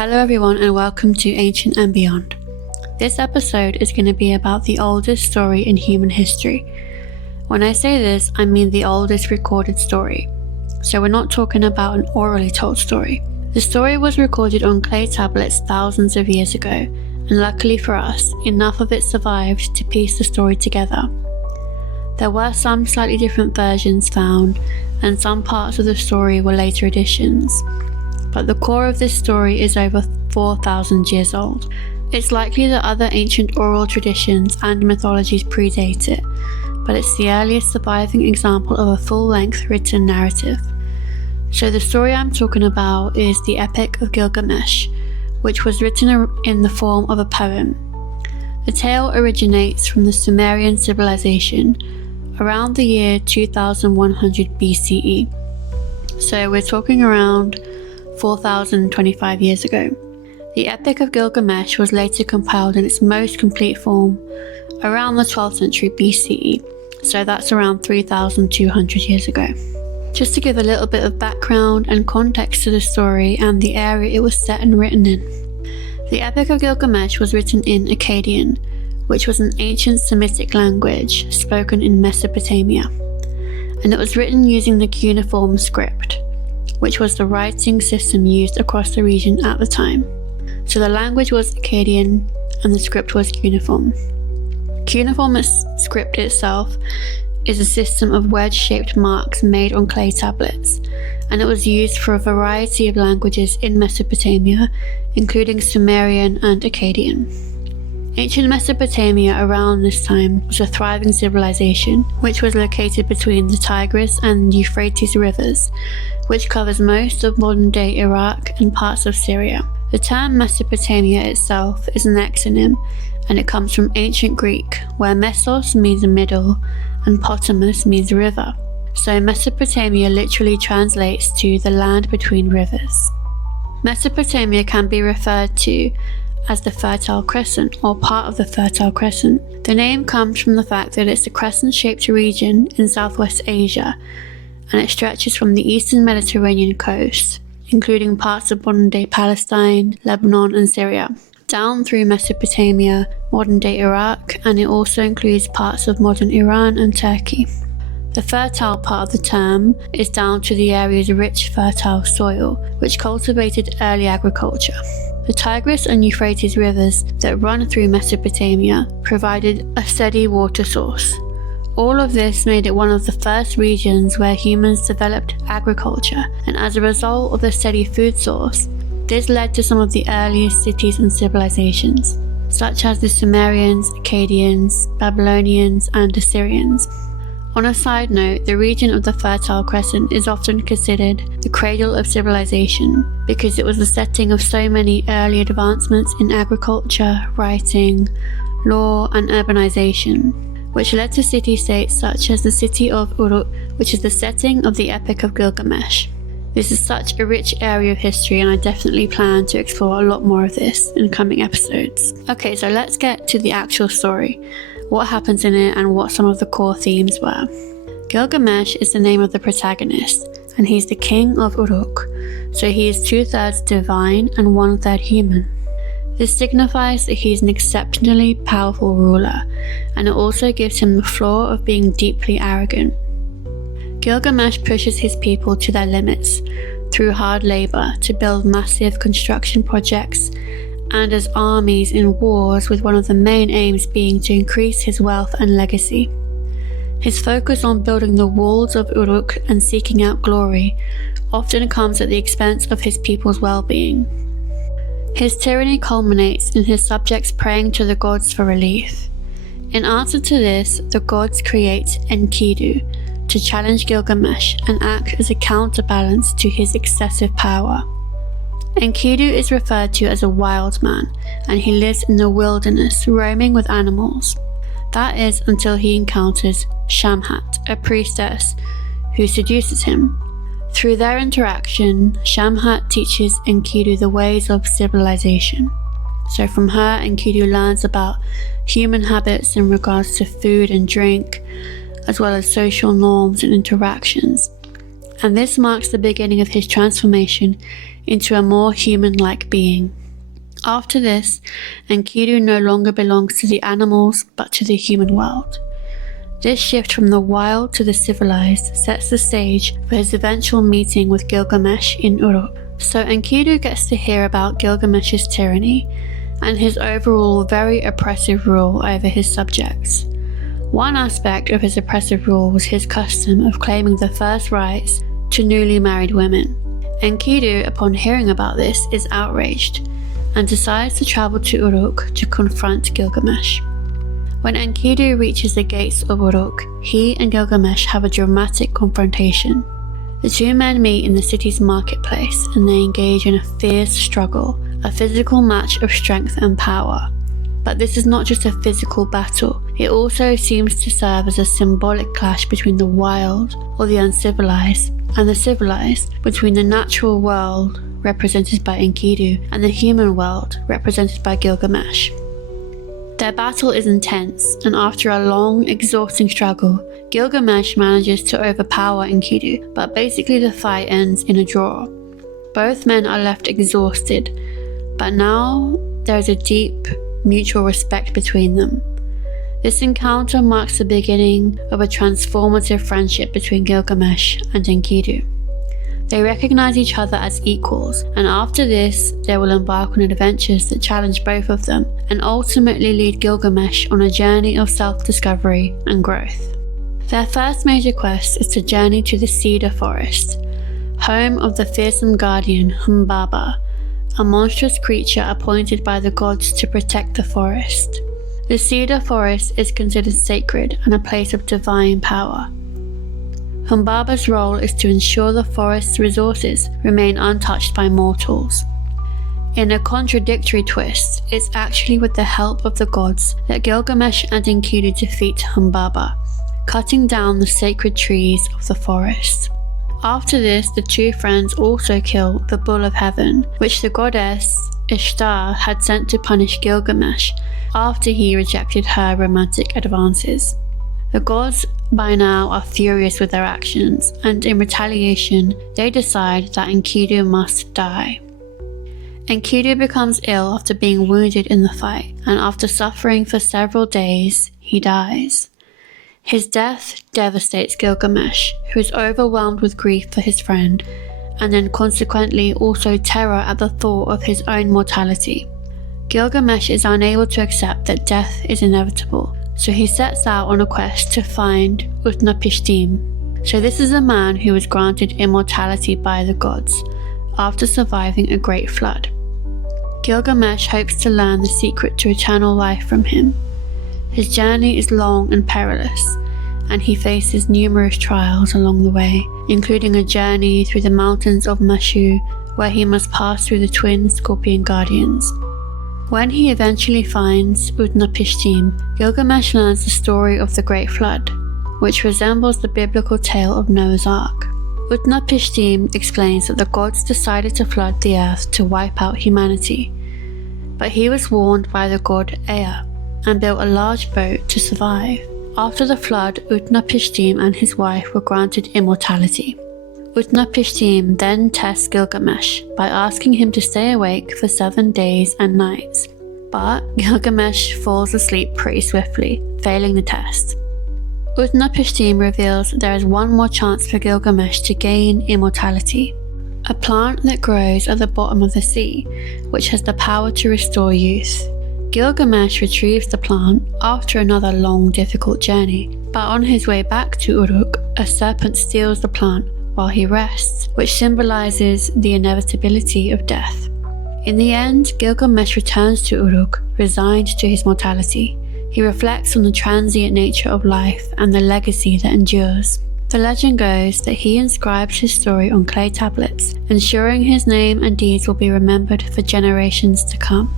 Hello everyone and welcome to Ancient and Beyond. This episode is going to be about the oldest story in human history. When I say this, I mean the oldest recorded story. So we're not talking about an orally told story. The story was recorded on clay tablets thousands of years ago, and luckily for us, enough of it survived to piece the story together. There were some slightly different versions found, and some parts of the story were later additions. But the core of this story is over 4,000 years old. It's likely that other ancient oral traditions and mythologies predate it, but it's the earliest surviving example of a full-length written narrative. So the story I'm talking about is the Epic of Gilgamesh, which was written in the form of a poem. The tale originates from the Sumerian civilization around the year 2100 BCE. So we're talking around 4,025 years ago. The Epic of Gilgamesh was later compiled in its most complete form around the 12th century BCE, so that's around 3,200 years ago. Just to give a little bit of background and context to the story and the area it was set and written in. The Epic of Gilgamesh was written in Akkadian, which was an ancient Semitic language spoken in Mesopotamia, and it was written using the cuneiform script, which was the writing system used across the region at the time. So the language was Akkadian and the script was cuneiform. Cuneiform script itself is a system of wedge-shaped marks made on clay tablets, and it was used for a variety of languages in Mesopotamia, including Sumerian and Akkadian. Ancient Mesopotamia around this time was a thriving civilization, which was located between the Tigris and Euphrates rivers, which covers most of modern-day Iraq and parts of Syria. The term Mesopotamia itself is an exonym, and it comes from ancient Greek, where Mesos means middle and Potamus means river. So Mesopotamia literally translates to the land between rivers. Mesopotamia can be referred to as the Fertile Crescent or part of the Fertile Crescent. The name comes from the fact that it's a crescent-shaped region in Southwest Asia, and it stretches from the eastern Mediterranean coast, including parts of modern-day Palestine, Lebanon and Syria, down through Mesopotamia, modern-day Iraq, and it also includes parts of modern Iran and Turkey. The fertile part of the term is down to the area's rich fertile soil, which cultivated early agriculture. The Tigris and Euphrates rivers that run through Mesopotamia provided a steady water source. All of this made it one of the first regions where humans developed agriculture, and as a result of the steady food source, this led to some of the earliest cities and civilizations, such as the Sumerians, Akkadians, Babylonians, and Assyrians. On a side note, the region of the Fertile Crescent is often considered the cradle of civilization because it was the setting of so many early advancements in agriculture, writing, law, and urbanization, which led to city-states such as the city of Uruk, which is the setting of the Epic of Gilgamesh. This is such a rich area of history, and I definitely plan to explore a lot more of this in coming episodes. Okay, so let's get to the actual story. What happens in it and what some of the core themes were. Gilgamesh is the name of the protagonist, and he's the king of Uruk, so he is 2/3 divine and 1/3 human. This signifies that he is an exceptionally powerful ruler, and it also gives him the flaw of being deeply arrogant. Gilgamesh pushes his people to their limits through hard labor to build massive construction projects and as armies in wars, with one of the main aims being to increase his wealth and legacy. His focus on building the walls of Uruk and seeking out glory often comes at the expense of his people's well-being. His tyranny culminates in his subjects praying to the gods for relief. In answer to this, the gods create Enkidu to challenge Gilgamesh and act as a counterbalance to his excessive power. Enkidu is referred to as a wild man, and he lives in the wilderness, roaming with animals. That is until he encounters Shamhat, a priestess, who seduces him. Through their interaction, Shamhat teaches Enkidu the ways of civilization. So from her, Enkidu learns about human habits in regards to food and drink, as well as social norms and interactions. And this marks the beginning of his transformation into a more human-like being. After this, Enkidu no longer belongs to the animals but to the human world. This shift from the wild to the civilized sets the stage for his eventual meeting with Gilgamesh in Uruk. So Enkidu gets to hear about Gilgamesh's tyranny and his overall very oppressive rule over his subjects. One aspect of his oppressive rule was his custom of claiming the first rights to newly married women. Enkidu, upon hearing about this, is outraged and decides to travel to Uruk to confront Gilgamesh. When Enkidu reaches the gates of Uruk, he and Gilgamesh have a dramatic confrontation. The two men meet in the city's marketplace and they engage in a fierce struggle, a physical match of strength and power. But this is not just a physical battle, it also seems to serve as a symbolic clash between the wild, or the uncivilized, and the civilized, between the natural world, represented by Enkidu, and the human world, represented by Gilgamesh. Their battle is intense, and after a long, exhausting struggle, Gilgamesh manages to overpower Enkidu, but basically the fight ends in a draw. Both men are left exhausted, but now there is a deep, mutual respect between them. This encounter marks the beginning of a transformative friendship between Gilgamesh and Enkidu. They recognize each other as equals, and after this, they will embark on adventures that challenge both of them and ultimately lead Gilgamesh on a journey of self-discovery and growth. Their first major quest is to journey to the cedar forest, home of the fearsome guardian Humbaba, a monstrous creature appointed by the gods to protect the forest. The cedar forest is considered sacred and a place of divine power. Humbaba's role is to ensure the forest's resources remain untouched by mortals. In a contradictory twist, it's actually with the help of the gods that Gilgamesh and Enkidu defeat Humbaba, cutting down the sacred trees of the forest. After this, the two friends also kill the Bull of Heaven, which the goddess Ishtar had sent to punish Gilgamesh after he rejected her romantic advances. The gods by now are furious with their actions, and in retaliation, they decide that Enkidu must die. Enkidu becomes ill after being wounded in the fight, and after suffering for several days, he dies. His death devastates Gilgamesh, who is overwhelmed with grief for his friend, and then consequently also terror at the thought of his own mortality. Gilgamesh is unable to accept that death is inevitable, so he sets out on a quest to find Utnapishtim. So this is a man who was granted immortality by the gods, after surviving a great flood. Gilgamesh hopes to learn the secret to eternal life from him. His journey is long and perilous, and he faces numerous trials along the way, including a journey through the mountains of Mashu, where he must pass through the twin scorpion guardians. When he eventually finds Utnapishtim, Gilgamesh learns the story of the Great Flood, which resembles the biblical tale of Noah's Ark. Utnapishtim explains that the gods decided to flood the earth to wipe out humanity, but he was warned by the god Ea and built a large boat to survive. After the flood, Utnapishtim and his wife were granted immortality. Utnapishtim then tests Gilgamesh by asking him to stay awake for 7 days and nights, but Gilgamesh falls asleep pretty swiftly, failing the test. Utnapishtim reveals that there is one more chance for Gilgamesh to gain immortality, a plant that grows at the bottom of the sea, which has the power to restore youth. Gilgamesh retrieves the plant after another long, difficult journey, but on his way back to Uruk, a serpent steals the plant while he rests, which symbolizes the inevitability of death. In the end, Gilgamesh returns to Uruk, resigned to his mortality. He reflects on the transient nature of life and the legacy that endures. The legend goes that he inscribes his story on clay tablets, ensuring his name and deeds will be remembered for generations to come.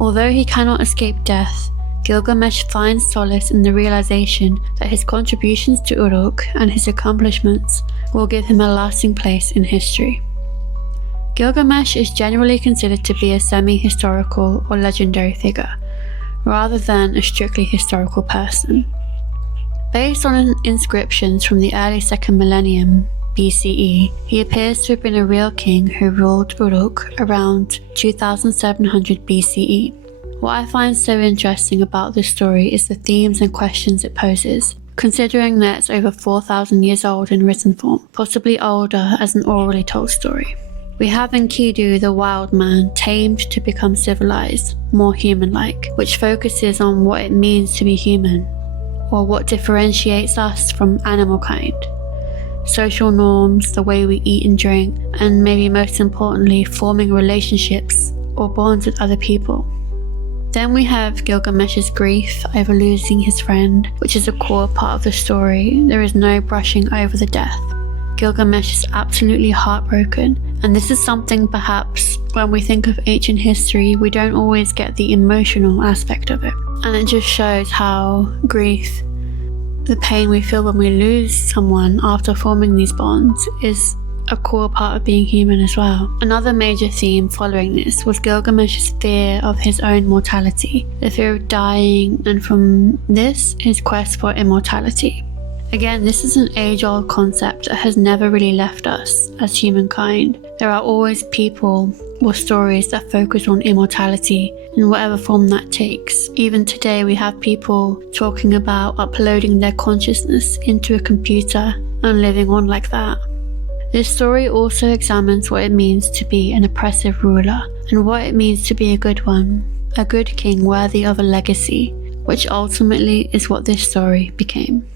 Although he cannot escape death, Gilgamesh finds solace in the realization that his contributions to Uruk and his accomplishments will give him a lasting place in history. Gilgamesh is generally considered to be a semi-historical or legendary figure, rather than a strictly historical person. Based on inscriptions from the early 2nd millennium BCE, he appears to have been a real king who ruled Uruk around 2700 BCE. What I find so interesting about this story is the themes and questions it poses, considering that it's over 4,000 years old in written form, possibly older as an orally told story. We have Enkidu, the wild man, tamed to become civilized, more human-like, which focuses on what it means to be human, or what differentiates us from animal kind. Social norms, the way we eat and drink, and maybe most importantly, forming relationships or bonds with other people. Then we have Gilgamesh's grief over losing his friend, which is a core part of the story. There is no brushing over the death. Gilgamesh is absolutely heartbroken, and this is something perhaps when we think of ancient history, we don't always get the emotional aspect of it. And it just shows how grief, the pain we feel when we lose someone after forming these bonds, is a core part of being human as well. Another major theme following this was Gilgamesh's fear of his own mortality, the fear of dying, and from this, his quest for immortality. Again, this is an age-old concept that has never really left us as humankind. There are always people or stories that focus on immortality in whatever form that takes. Even today, we have people talking about uploading their consciousness into a computer and living on like that. This story also examines what it means to be an oppressive ruler and what it means to be a good one, a good king worthy of a legacy, which ultimately is what this story became.